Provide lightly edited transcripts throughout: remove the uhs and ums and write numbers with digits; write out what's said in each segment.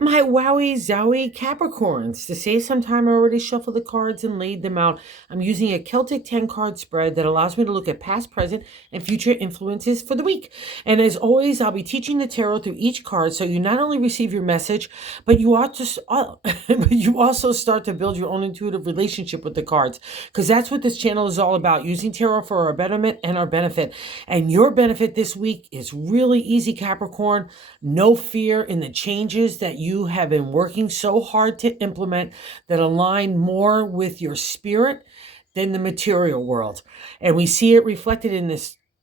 My wowie zowie Capricorns. To save some time, I already shuffled the cards and laid them out. I'm using a Celtic 10 card spread that allows me to look at past, present, and future influences for the week. And as always, I'll be teaching the tarot through each card so you not only receive your message, but you ought to, but you also start to build your own intuitive relationship with the cards. Because that's what this channel is all about, using tarot for our betterment and our benefit. And your benefit this week is really easy, Capricorn. No fear in the changes that you have been working so hard to implement that align more with your spirit than the material world. And we see it reflected in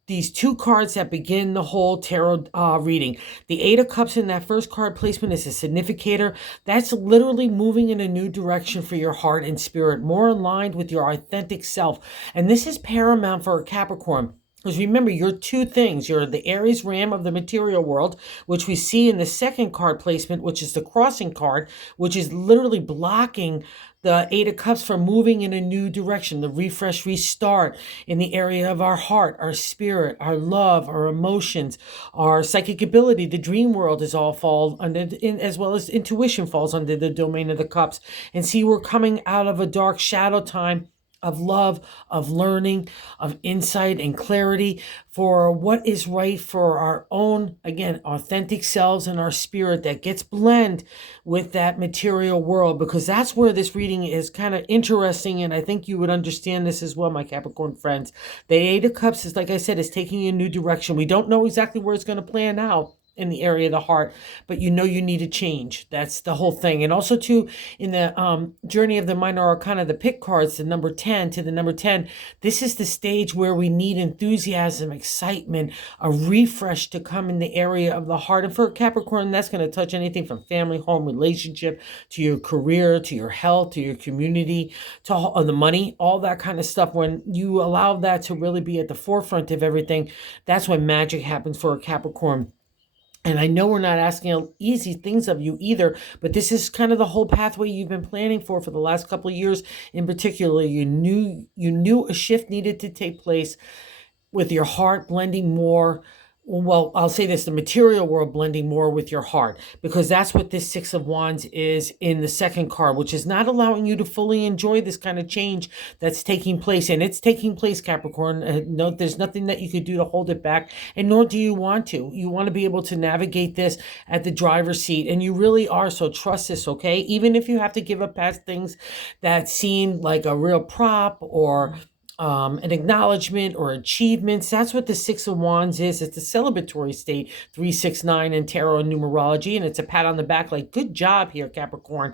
these two cards that begin the whole tarot reading. The Eight of Cups in that first card placement is a significator. That's literally moving in a new direction for your heart and spirit, more aligned with your authentic self. And this is paramount for a Capricorn. Because remember, you're two things. You're the Aries Ram of the material world, which we see in the second card placement, which is the crossing card, which is literally blocking the Eight of Cups from moving in a new direction, the refresh, restart in the area of our heart, our spirit, our love, our emotions, our psychic ability. The dream world is all fall under, as well as intuition falls under the domain of the cups. And see, we're coming out of a dark shadow time of love, of learning, of insight and clarity for what is right for our own, again, authentic selves and our spirit that gets blend with that material world, because that's where this reading is kind of interesting. And I think you would understand this as well, my Capricorn friends. The Eight of Cups is, like I said, is taking a new direction. We don't know exactly where it's going to plan out in the area of the heart, but you know you need a change. That's the whole thing. And also too, in the journey of the minor arcana, the pick cards, the number 10 to the number 10, this is the stage where we need enthusiasm, excitement, a refresh to come in the area of the heart. And for Capricorn, that's going to touch anything from family, home, relationship, to your career, to your health, to your community, to the money, all that kind of stuff. When you allow that to really be at the forefront of everything, that's when magic happens for a Capricorn. And I know we're not asking easy things of you either, but this is kind of the whole pathway you've been planning for the last couple of years. In particular, you knew a shift needed to take place with your heart blending more. Well, I'll say this, the material world blending more with your heart, because that's what this Six of Wands is in the second card, which is not allowing you to fully enjoy this kind of change that's taking place. And it's taking place, Capricorn. No, there's nothing that you could do to hold it back, and nor do you want to. You want to be able to navigate this at the driver's seat, and you really are. So trust this, okay? Even if you have to give up past things that seem like a real prop or an acknowledgement or achievements. That's what the Six of Wands is. It's a celebratory state, 369 in tarot and numerology, and it's a pat on the back, like, good job here, Capricorn,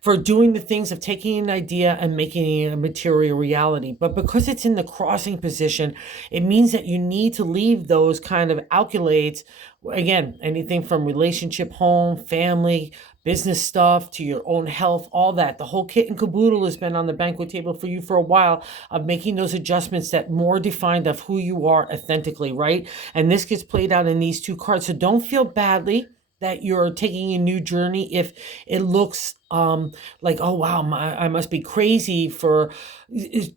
for doing the things of taking an idea and making it a material reality. But because it's in the crossing position, it means that you need to leave those kind of accolades. Again, anything from relationship, home, family, business stuff, to your own health, all that. The whole kit and caboodle has been on the banquet table for you for a while, of making those adjustments that more defined of who you are authentically, right? And this gets played out in these two cards. So don't feel badly that you're taking a new journey if it looks like, oh wow, I must be crazy for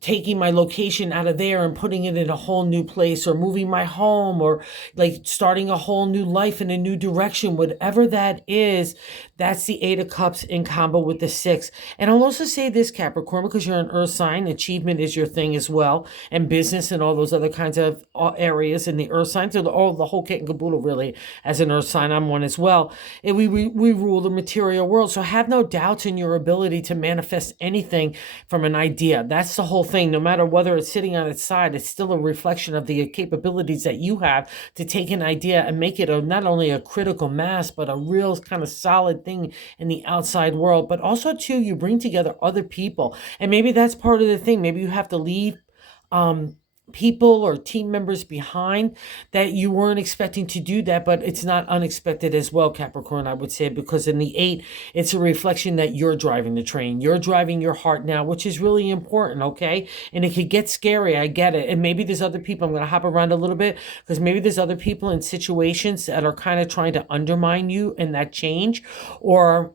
taking my location out of there and putting it in a whole new place, or moving my home, or like starting a whole new life in a new direction. Whatever that is, that's the Eight of Cups in combo with the Six. And I'll also say this, Capricorn, because you're an earth sign, achievement is your thing as well, and business and all those other kinds of areas in the earth signs, so the whole kit and caboodle really. As an earth sign, I'm one as well. And we rule the material world, so have no doubts in your ability to manifest anything from an idea. That's the whole thing. No matter whether it's sitting on its side, it's still a reflection of the capabilities that you have to take an idea and make it not only a critical mass, but a real kind of solid thing in the outside world. But also too, you bring together other people, and maybe that's part of the thing. Maybe you have to leave people or team members behind that you weren't expecting to do that, but it's not unexpected as well, Capricorn, I would say, because in the 8, it's a reflection that you're driving the train. You're driving your heart now, which is really important, okay? And it could get scary, I get it. And maybe there's other people, I'm going to hop around a little bit, because maybe there's other people in situations that are kind of trying to undermine you in that change, or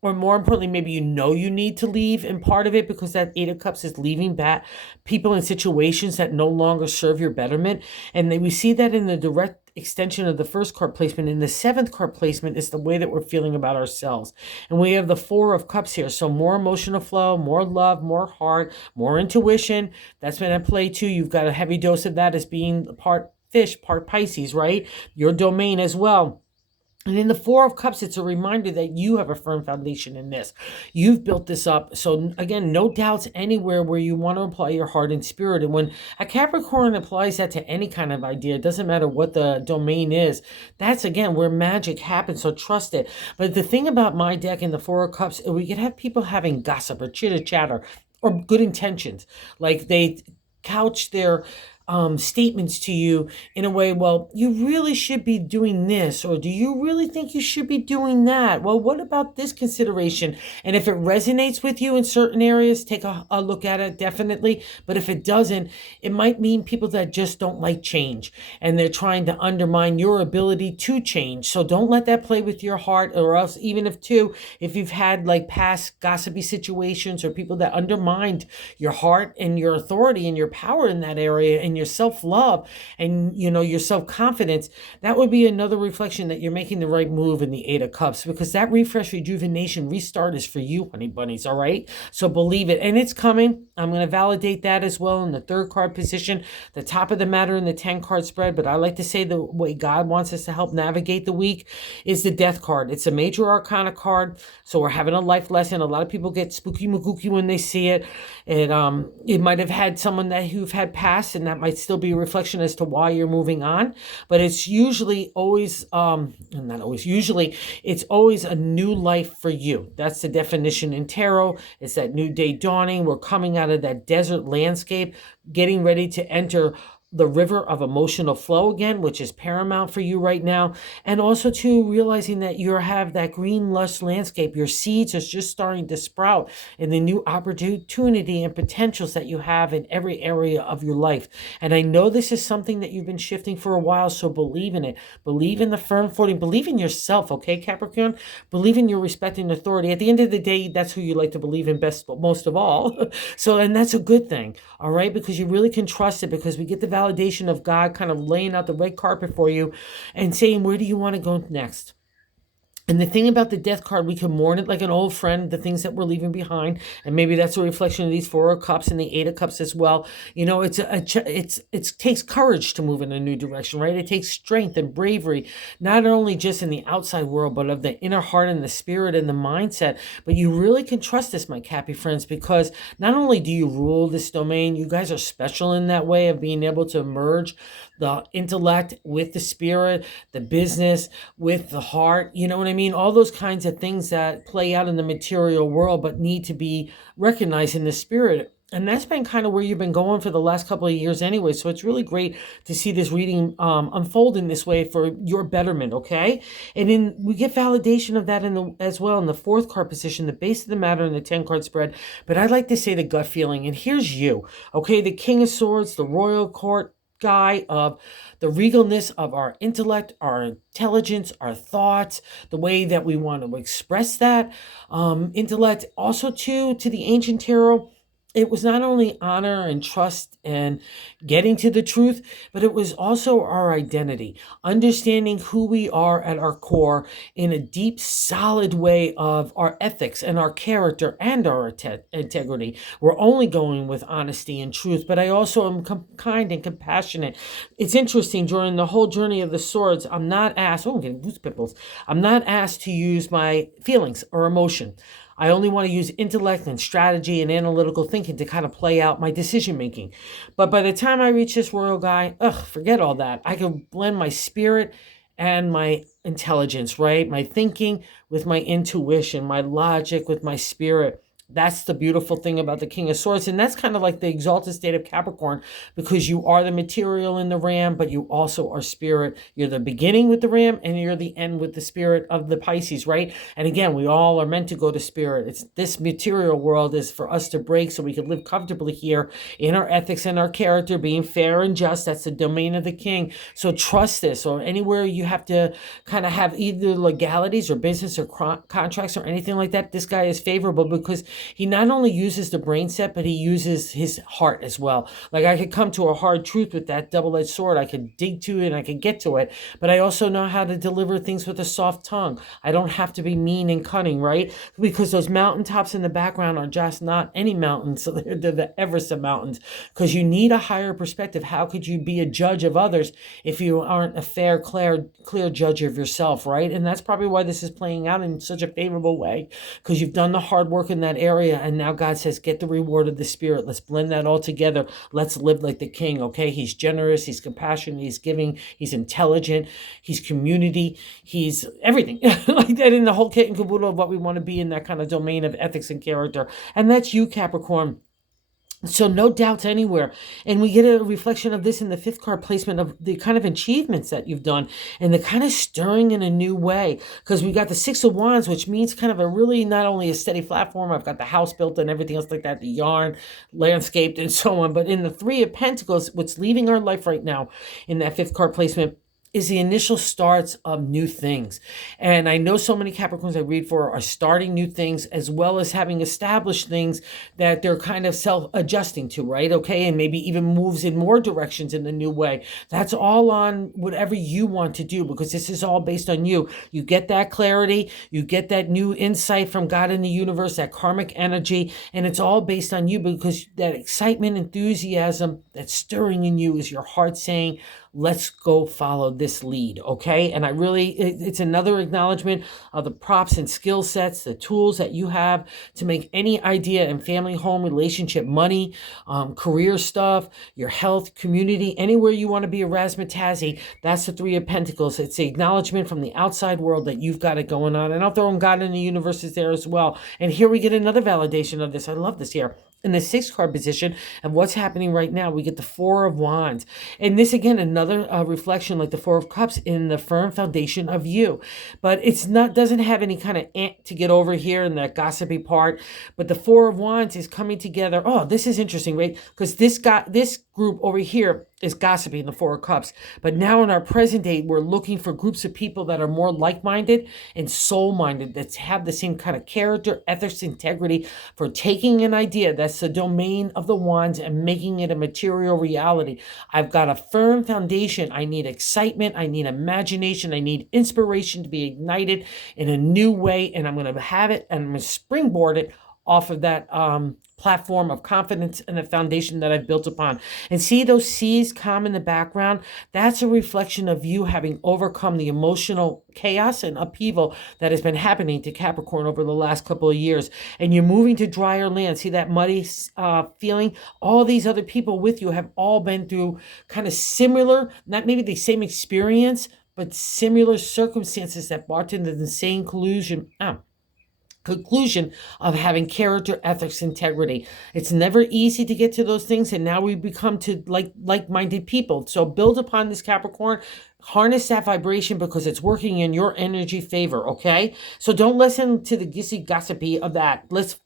more importantly, maybe you know you need to leave, and part of it, because that Eight of Cups is leaving people in situations that no longer serve your betterment. And then we see that in the direct extension of the first card placement. And the seventh card placement is the way that we're feeling about ourselves. And we have the Four of Cups here. So more emotional flow, more love, more heart, more intuition. That's been at play too. You've got a heavy dose of that as being part fish, part Pisces, right? Your domain as well. And in the Four of Cups, it's a reminder that you have a firm foundation in this. You've built this up. So again, no doubts anywhere where you want to apply your heart and spirit. And when a Capricorn applies that to any kind of idea, it doesn't matter what the domain is. That's, again, where magic happens. So trust it. But the thing about my deck in the Four of Cups, we could have people having gossip or chitter-chatter or good intentions. Like they couch their statements to you in a way, well, you really should be doing this, or do you really think you should be doing that? Well, what about this consideration? And if it resonates with you in certain areas, take a look at it, definitely. But if it doesn't, it might mean people that just don't like change and they're trying to undermine your ability to change. So don't let that play with your heart, or else even if you've had like past gossipy situations or people that undermined your heart and your authority and your power in that area and your self-love and your self-confidence, that would be another reflection that you're making the right move in the Eight of Cups, because that refresh, rejuvenation, restart is for you, honey bunnies. All right, so believe it, and it's coming. I'm going to validate that as well in the third card position, the top of the matter in the 10 card spread. But I like to say the way God wants us to help navigate the week is the Death card. It's a major arcana card, so we're having a life lesson. A lot of people get spooky magooky when they see it. It might have had someone who've had passed, and that might still be a reflection as to why you're moving on. But it's usually always, not always, usually it's always a new life for you. That's the definition in tarot. It's that new day dawning. We're coming out of that desert landscape, getting ready to enter the river of emotional flow again, which is paramount for you right now. And also too, realizing that you have that green lush landscape. Your seeds are just starting to sprout in the new opportunity and potentials that you have in every area of your life. And I know this is something that you've been shifting for a while, so believe in it. Believe in the firm footing. Believe in yourself, okay, Capricorn? Believe in your respect and authority. At the end of the day, that's who you like to believe in best, most of all. And that's a good thing, all right? Because you really can trust it, because we get the validation of God kind of laying out the red carpet for you and saying, where do you want to go next? And the thing about the Death card, we can mourn it like an old friend, the things that we're leaving behind. And maybe that's a reflection of these Four of Cups and the Eight of Cups as well. It takes courage to move in a new direction, right? It takes strength and bravery, not only just in the outside world, but of the inner heart and the spirit and the mindset. But you really can trust this, my Cappy friends, because not only do you rule this domain, you guys are special in that way of being able to merge the intellect with the spirit, the business with the heart, you know what I mean? All those kinds of things that play out in the material world but need to be recognized in the spirit. And that's been kind of where you've been going for the last couple of years anyway. So it's really great to see this reading unfold in this way for your betterment, okay? And then we get validation of that as well in the fourth card position, the base of the matter in the 10 card spread. But I'd like to say the gut feeling. And here's you, okay? The King of Swords, the Royal Court guy of the regalness of our intellect, our intelligence, our thoughts, the way that we want to express that intellect. Also to the ancient tarot, it was not only honor and trust and getting to the truth, but it was also our identity, understanding who we are at our core in a deep, solid way of our ethics and our character and our integrity. We're only going with honesty and truth, but I also am kind and compassionate. It's interesting, during the whole journey of the swords, I'm not asked, I'm getting goose pimples. I'm not asked to use my feelings or emotion. I only want to use intellect and strategy and analytical thinking to kind of play out my decision making. But by the time I reach this royal guy, forget all that. I can blend my spirit and my intelligence, right? My thinking with my intuition, my logic with my spirit. That's the beautiful thing about the King of Swords. And that's kind of like the exalted state of Capricorn, because you are the material in the ram, but you also are spirit. You're the beginning with the ram and you're the end with the spirit of the Pisces, right? And again, we all are meant to go to spirit. It's this material world is for us to break so we can live comfortably here in our ethics and our character, being fair and just. That's the domain of the king. So trust this. Or anywhere you have to kind of have either legalities or business or contracts or anything like that, this guy is favorable, because He not only uses the brain set, but he uses his heart as well. Like I could come to a hard truth with that double-edged sword. I could dig to it and I could get to it, but I also know how to deliver things with a soft tongue. I don't have to be mean and cunning, right? Because those mountaintops in the background are just not any mountains. So they're the Everest of mountains, because you need a higher perspective. How could you be a judge of others if you aren't a fair, clear judge of yourself, right? And that's probably why this is playing out in such a favorable way, because you've done the hard work in that area, and now God says, get the reward of the Spirit. Let's blend that all together. Let's live like the King, okay? He's generous, he's compassionate, he's giving, he's intelligent, he's community, he's everything like that, in the whole kit and caboodle of what we want to be in that kind of domain of ethics and character. And that's you, Capricorn. So no doubts anywhere. And we get a reflection of this in the fifth card placement of the kind of achievements that you've done and the kind of stirring in a new way. Because we got the Six of Wands, which means kind of a really not only a steady platform, I've got the house built and everything else like that, the yarn, landscaped and so on. But in the Three of Pentacles, what's leaving our life right now in that fifth card placement is the initial starts of new things. And I know so many Capricorns I read for are starting new things, as well as having established things that they're kind of self-adjusting to, right? Okay, and maybe even moves in more directions in a new way. That's all on whatever you want to do, because this is all based on you. You get that clarity, you get that new insight from God in the universe, that karmic energy, and it's all based on you, because that excitement, enthusiasm that's stirring in you is your heart saying, let's go follow this lead, okay? And I really, it's another acknowledgement of the props and skill sets, the tools that you have to make any idea in family, home, relationship, money, career stuff, your health, community, anywhere you want to be a razzmatazzy. That's the Three of Pentacles. It's the acknowledgement from the outside world that you've got it going on. And I'll throw in God in the universe is there as well. And here we get another validation of this. I love this here. In the sixth card position of what's happening right now, we get the Four of Wands. And this, again, another reflection like the Four of Cups in the firm foundation of you. But it's not, doesn't have any kind of ant to get over here in that gossipy part. But the Four of Wands is coming together. Oh, this is interesting, right? Because this group over here is gossiping, the Four of Cups. But now in our present day, we're looking for groups of people that are more like-minded and soul-minded, that have the same kind of character, ethics, integrity, for taking an idea that's the domain of the wands and making it a material reality. I've got a firm foundation. I need excitement. I need imagination. I need inspiration to be ignited in a new way. And I'm going to have it, and I'm going to springboard it off of that platform of confidence and the foundation that I've built upon. And see those seas calm in the background? That's a reflection of you having overcome the emotional chaos and upheaval that has been happening to Capricorn over the last couple of years. And you're moving to drier land. See that muddy feeling? All these other people with you have all been through kind of similar, not maybe the same experience, but similar circumstances that brought into the same conclusion of having character, ethics, integrity. It's never easy to get to those things, and now we become to like-minded people. So build upon this, Capricorn. Harness that vibration, because it's working in your energy favor, okay? So don't listen to the gossipy of that. Let's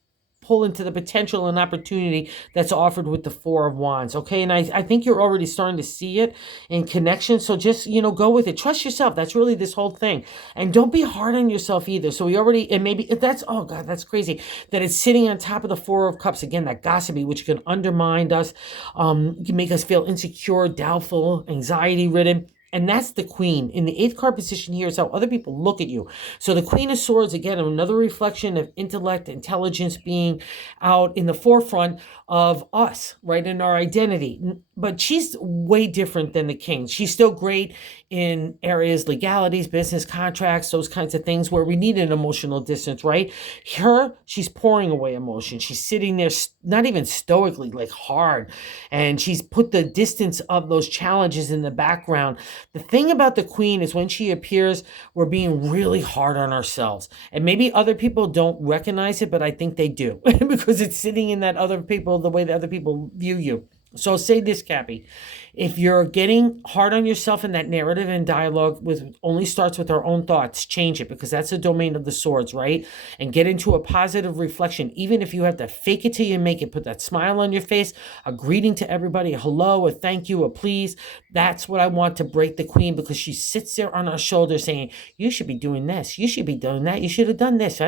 pull into the potential and opportunity that's offered with the Four of Wands, okay? And I think you're already starting to see it in connection, so just, go with it. Trust yourself. That's really this whole thing. And don't be hard on yourself either. So we already, and maybe that's, oh God, that's crazy, that it's sitting on top of the Four of Cups, again, that gossipy, which can undermine us, can make us feel insecure, doubtful, anxiety-ridden. And that's the Queen. In the eighth card position here is how other people look at you. So the Queen of Swords, again, another reflection of intellect, intelligence being out in the forefront of us, right, in our identity. But she's way different than the King. She's still great in areas, legalities, business contracts, those kinds of things where we need an emotional distance, right? She's pouring away emotion. She's sitting there, not even stoically, like hard. And she's put the distance of those challenges in the background. The thing about the Queen is when she appears, we're being really hard on ourselves. And maybe other people don't recognize it, but I think they do because it's sitting in that other people, the way that other people view you. So say this, Cappy, if you're getting hard on yourself in that narrative and dialogue only starts with our own thoughts, change it, because that's the domain of the swords, right? And get into a positive reflection. Even if you have to fake it till you make it, put that smile on your face, a greeting to everybody, a hello, a thank you, a please. That's what I want to break the Queen, because she sits there on our shoulder saying, you should be doing this, you should be doing that, you should have done this.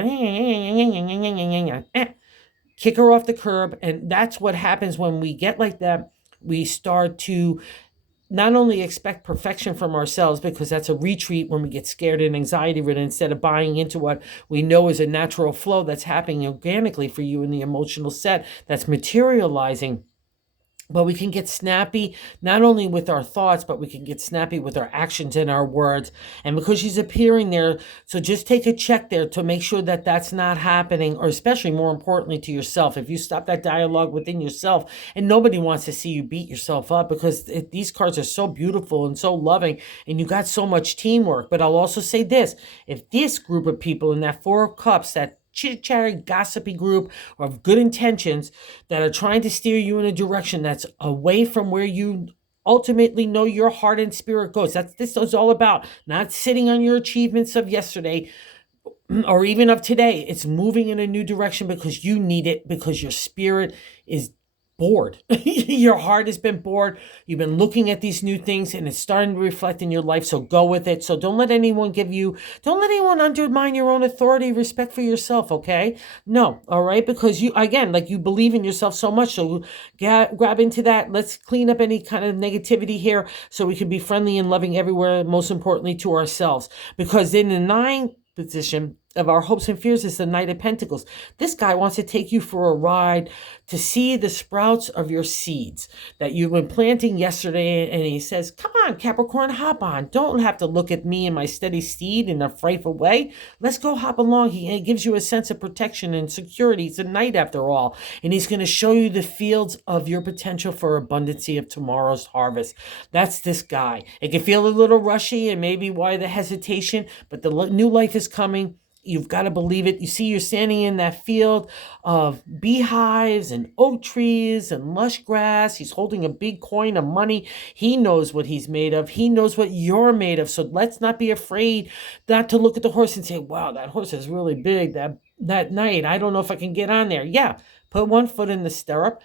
kick her off the curb. And that's what happens when we get like that. We start to not only expect perfection from ourselves, because that's a retreat when we get scared and anxiety ridden, instead of buying into what we know is a natural flow that's happening organically for you in the emotional set that's materializing. But we can get snappy, not only with our thoughts, but we can get snappy with our actions and our words. And because she's appearing there, so just take a check there to make sure that that's not happening, or especially more importantly to yourself. If you stop that dialogue within yourself, and nobody wants to see you beat yourself up, because these cards are so beautiful and so loving, and you got so much teamwork. But I'll also say this, if this group of people in that Four of Cups, that chit-chatty, gossipy group of good intentions that are trying to steer you in a direction that's away from where you ultimately know your heart and spirit goes. That's this is all about, not sitting on your achievements of yesterday or even of today. It's moving in a new direction because you need it, because your spirit is bored. Your heart has been bored. You've been looking at these new things and it's starting to reflect in your life. So go with it. So don't let anyone undermine your own authority, respect for yourself. Okay. No. All right. Because you, again, like, you believe in yourself so much. So grab into that. Let's clean up any kind of negativity here so we can be friendly and loving everywhere. Most importantly to ourselves, because in the 9th position of our hopes and fears is the Knight of Pentacles. This guy wants to take you for a ride to see the sprouts of your seeds that you've been planting yesterday. And he says, come on, Capricorn, hop on. Don't have to look at me and my steady steed in a frightful way. Let's go hop along. He gives you a sense of protection and security. It's a knight after all. And he's going to show you the fields of your potential for abundancy of tomorrow's harvest. That's this guy. It can feel a little rushy and maybe why the hesitation, but the new life is coming. You've got to believe it. You see, you're standing in that field of beehives and oak trees and lush grass. He's holding a big coin of money. He knows what he's made of. He knows what you're made of. So let's not be afraid not to look at the horse and say, wow, that horse is really big. That knight, I don't know if I can get on there. Yeah, put one foot in the stirrup,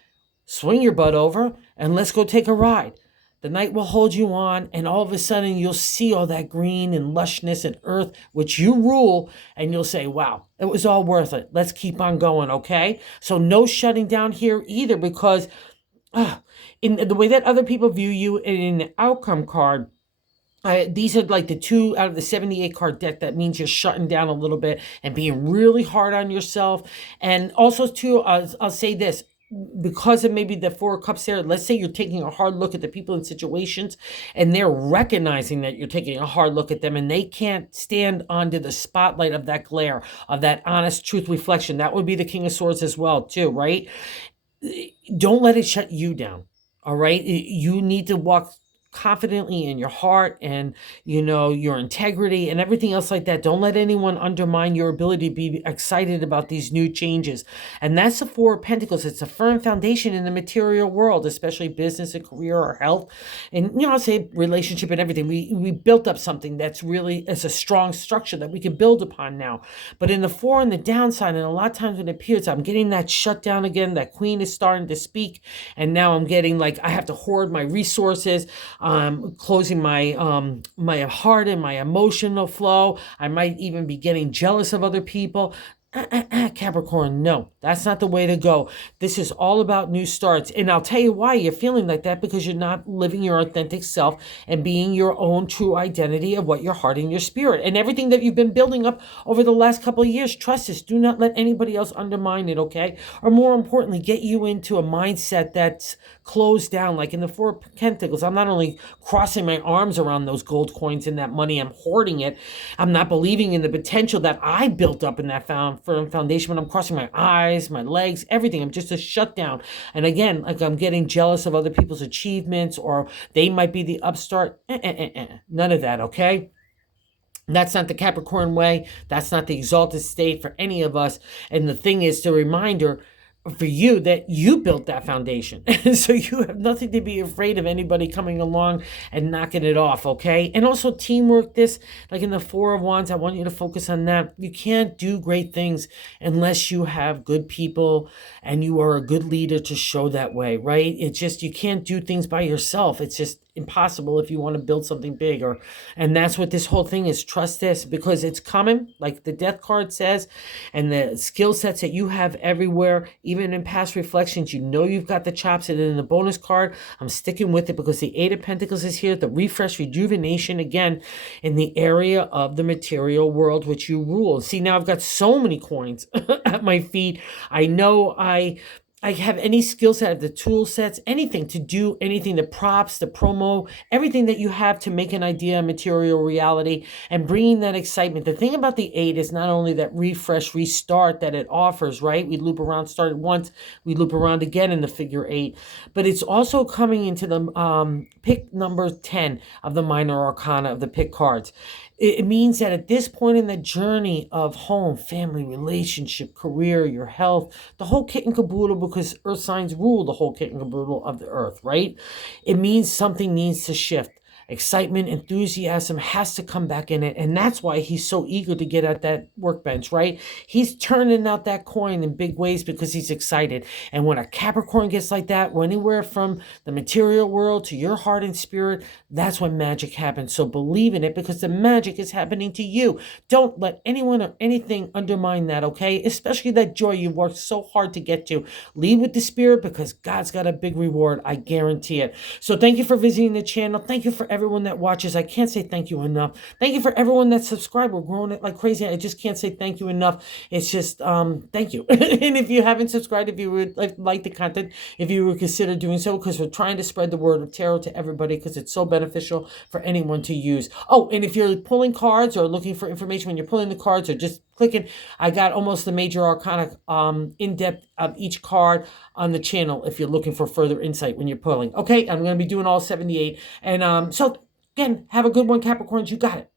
swing your butt over, and let's go take a ride. The knight will hold you on, and all of a sudden you'll see all that green and lushness and earth, which you rule, and you'll say, wow, it was all worth it. Let's keep on going, okay? So no shutting down here either, because in the way that other people view you in the outcome card, these are like the 2 out of the 78 card deck. That means you're shutting down a little bit and being really hard on yourself. And also, too, I'll say this, because of maybe the 4 of Cups there, let's say you're taking a hard look at the people in situations and they're recognizing that you're taking a hard look at them and they can't stand under the spotlight of that glare, of that honest truth reflection. That would be the King of Swords as well, too, right? Don't let it shut you down, all right? You need to walk confidently in your heart and, your integrity and everything else like that. Don't let anyone undermine your ability to be excited about these new changes. And that's the 4 of Pentacles. It's a firm foundation in the material world, especially business and career or health. And, I'll say relationship and everything. We built up something that's really, it's a strong structure that we can build upon now. But in the 4 on the downside, and a lot of times when it appears, I'm getting that shut down again. That queen is starting to speak. And now I'm getting like, I have to hoard my resources. Closing my my heart and my emotional flow. I might even be getting jealous of other people. Capricorn, no, that's not the way to go. This is all about new starts. And I'll tell you why you're feeling like that, because you're not living your authentic self and being your own true identity of what your heart and your spirit and everything that you've been building up over the last couple of years. Trust this. Do not let anybody else undermine it, okay? Or more importantly, get you into a mindset that's closed down. Like in the 4 of Pentacles, I'm not only crossing my arms around those gold coins and that money, I'm hoarding it. I'm not believing in the potential that I built up in that firm foundation, when I'm crossing my eyes, my legs, everything. I'm just a shutdown. And again, like, I'm getting jealous of other people's achievements, or they might be the upstart. None of that, okay? That's not the Capricorn way. That's not the exalted state for any of us. And the thing is, the reminder for you that you built that foundation. So you have nothing to be afraid of anybody coming along and knocking it off, okay? And also teamwork, this, like in the 4 of Wands, I want you to focus on that. You can't do great things unless you have good people and you are a good leader to show that way, right? It's just, you can't do things by yourself. It's just, impossible if you want to build something bigger. And that's what this whole thing is. Trust this, because it's coming, like the death card says, and the skill sets that you have everywhere, even in past reflections, you know you've got the chops. And in the bonus card, I'm sticking with it because the Eight of Pentacles is here, the refresh, rejuvenation, again, in the area of the material world, which you rule. See, now I've got so many coins at my feet. I know I have any skill set, the tool sets, anything to do, anything, the props, the promo, everything that you have to make an idea a material reality and bringing that excitement. The thing about the 8 is not only that refresh, restart that it offers, right? We loop around, started once, we loop around again in the figure 8, but it's also coming into the pick number 10 of the minor arcana of the pick cards. It means that at this point in the journey of home, family, relationship, career, your health, the whole kit and caboodle, because earth signs rule the whole kit and caboodle of the earth, right? It means something needs to shift. Excitement, enthusiasm has to come back in it. And that's why he's so eager to get at that workbench, right? He's turning out that coin in big ways because he's excited. And when a Capricorn gets like that, anywhere from the material world to your heart and spirit, that's when magic happens. So believe in it, because the magic is happening to you. Don't let anyone or anything undermine that, okay? Especially that joy you've worked so hard to get to. Lead with the spirit, because God's got a big reward. I guarantee it. So thank you for visiting the channel. Thank you for everyone that watches. I can't say thank you enough. Thank you for everyone that's subscribed. We're growing it like crazy. I just can't say thank you enough. It's just thank you. And if you haven't subscribed, if you would like the content, if you would consider doing so, because we're trying to spread the word of tarot to everybody, because it's so beneficial for anyone to use. Oh, and if you're pulling cards or looking for information when you're pulling the cards, or just clicking, I got almost the major arcana in-depth of each card on the channel if you're looking for further insight when you're pulling. Okay, I'm going to be doing all 78. And so again, have a good one, Capricorns. You got it.